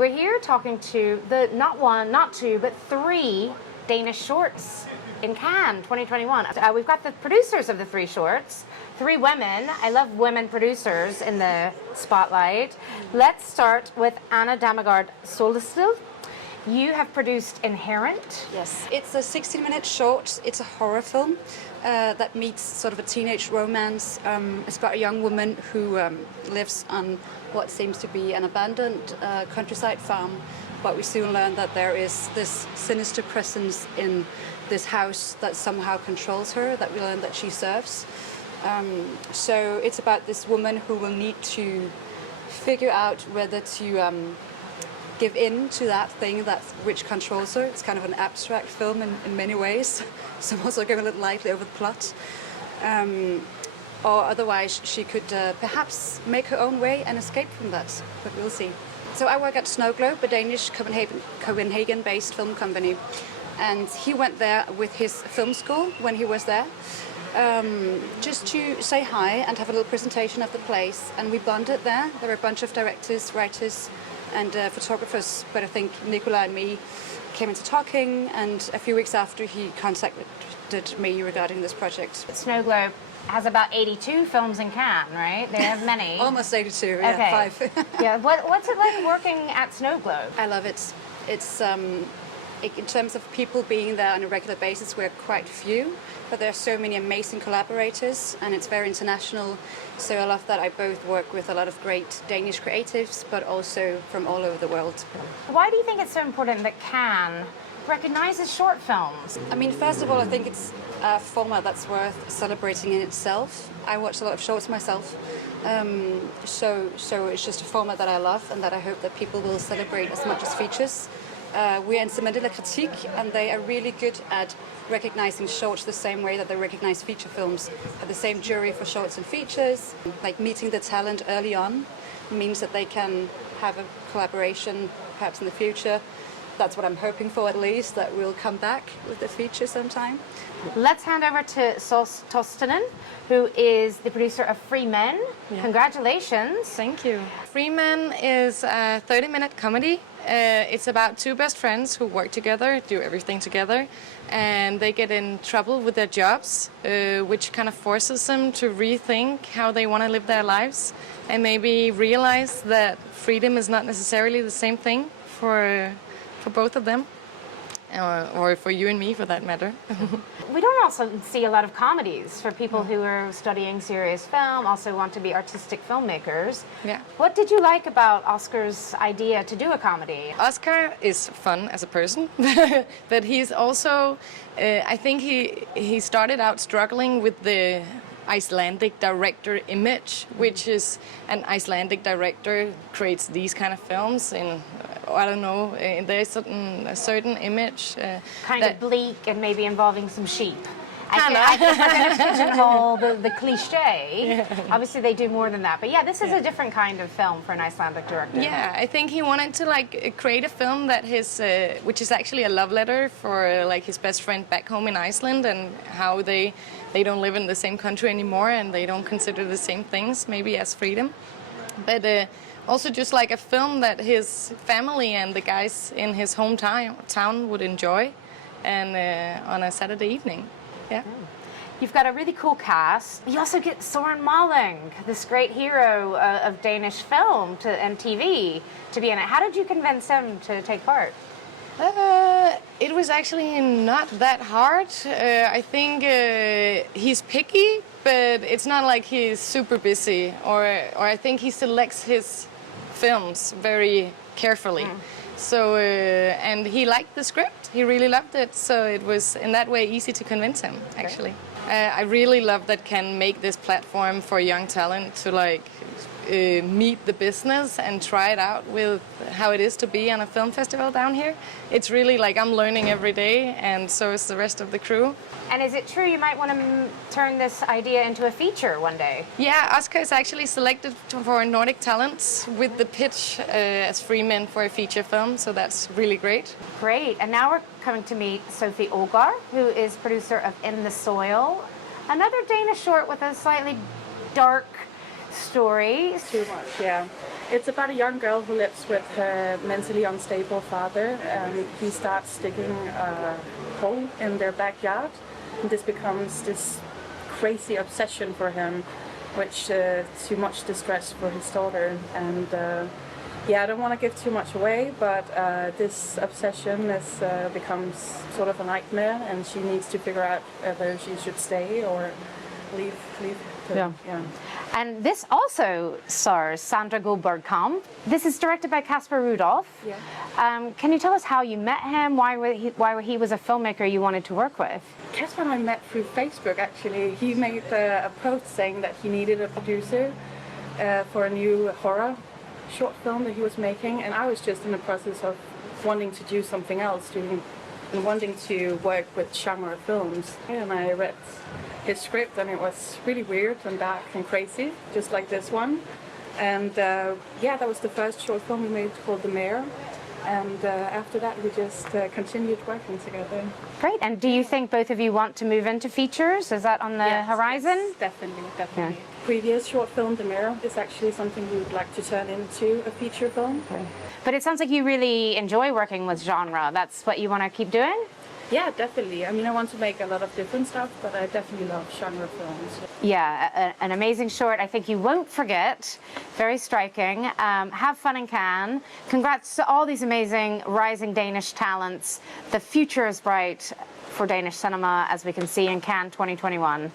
We're here talking to the not one, not two, but three Danish shorts in Cannes 2021. We've got the producers of the three shorts, three women. I love women producers in the spotlight. Let's start with Anna Dammegaard Solestil. You have produced Inherent. Yes, it's a 16-minute short. It's a horror film that meets sort of a teenage romance. It's about a young woman who lives on what seems to be an abandoned countryside farm, but we soon learn that there is this sinister presence in this house that somehow controls her, that we learn that she serves. So it's about this woman who will need to figure out whether to give in to that thing which controls her. It's kind of an abstract film in many ways, so I'm also going a little lightly over the plot. Or otherwise she could perhaps make her own way and escape from that, but we'll see. So I work at Snow Globe, a Danish Copenhagen-based film company, and he went there with his film school when he was there, just to say hi and have a little presentation of the place, and we bonded there. There were a bunch of directors, writers and photographers, but I think Nicola and me came into talking, and a few weeks after he contacted me regarding this project. Snow Globe has about 82 films in Cannes, right? They have many. Almost 82, yeah, okay. 5. Yeah, what's it like working at Snow Globe? I love it. It's in terms of people being there on a regular basis, we're quite few, but there are so many amazing collaborators, and it's very international. So I love that I both work with a lot of great Danish creatives, but also from all over the world. Why do you think it's so important that Cannes recognizes short films? I mean, first of all, I think it's a format that's worth celebrating in itself. I watch a lot of shorts myself, so it's just a format that I love and that I hope that people will celebrate as much as features. We're in 𝐓𝐇𝐄𝐄, and they are really good at recognizing shorts the same way that they recognize feature films. The same jury for shorts and features. Like meeting the talent early on means that they can have a collaboration perhaps in the future. That's what I'm hoping for, at least, that we'll come back with the feature sometime. Let's hand over to Søs Thøstesen, who is the producer of Free Men. Yeah. Congratulations. Thank you. Free Men is a 30-minute comedy. It's about two best friends who work together, do everything together, and they get in trouble with their jobs, which kind of forces them to rethink how they want to live their lives and maybe realize that freedom is not necessarily the same thing for both of them, or for you and me, for that matter. We don't also see a lot of comedies for people who are studying serious film, also want to be artistic filmmakers. Yeah. What did you like about Oscar's idea to do a comedy? Oscar is fun as a person, but he's also, I think he started out struggling with the Icelandic director image, which is an Icelandic director creates these kind of films in, I don't know, there's a certain image. Kind of bleak and maybe involving some sheep. I think we're going to pigeonhole the cliche. Yeah. Obviously, they do more than that. But yeah, this is a different kind of film for an Icelandic director. Yeah, I think he wanted to create a film that which is actually a love letter for his best friend back home in Iceland, and how they don't live in the same country anymore, and they don't consider the same things maybe as freedom. But also just like a film that his family and the guys in his hometown would enjoy, and on a Saturday evening. Yeah. You've got a really cool cast. You also get Soren Mauling, this great hero of Danish film and TV, to be in it. How did you convince him to take part? It was actually not that hard. I think he's picky, but it's not like he's super busy. Or I think he selects his films very carefully. So, and he liked the script. He really loved it. So it was, in that way, easy to convince him, actually. I really love that Can make this platform for young talent to meet the business and try it out with how it is to be on a film festival down here. It's really I'm learning every day, and so is the rest of the crew. And is it true you might want to turn this idea into a feature one day? Yeah, Oscar is actually selected for Nordic Talents with the pitch as Free Men for a feature film, so that's really great. Great, and now we're coming to meet Sophie Olgar, who is producer of In the Soil, another Danish short with a slightly dark story. Too much, yeah. It's about a young girl who lives with her mentally unstable father, and he starts digging a hole in their backyard. And this becomes this crazy obsession for him, which too much distress for his daughter. And yeah, I don't want to give too much away, but this obsession becomes sort of a nightmare, and she needs to figure out whether she should stay or leave. Yeah. And this also stars Sandra Goldberg Kamp. This is directed by Kasper Rudolph. Yeah. Can you tell us how you met him? Why he was a filmmaker you wanted to work with? Kasper and I met through Facebook, actually. He made a post saying that he needed a producer for a new horror short film that he was making, and I was just in the process of wanting to do something else, and wanting to work with genre films. And I read his script, and it was really weird and dark and crazy, just like this one. And yeah, that was the first short film we made called The Mayor. And after that, we just continued working together. Great. And do you think both of you want to move into features? Is that on the horizon? Yes, definitely. Yeah. Previous short film, The Mirror, is actually something we would like to turn into a feature film. Okay. But it sounds like you really enjoy working with genre. That's what you want to keep doing? Yeah, definitely. I mean, I want to make a lot of different stuff, but I definitely love genre films. Yeah, an amazing short. I think you won't forget. Very striking. Have fun in Cannes. Congrats to all these amazing rising Danish talents. The future is bright for Danish cinema, as we can see in Cannes 2021.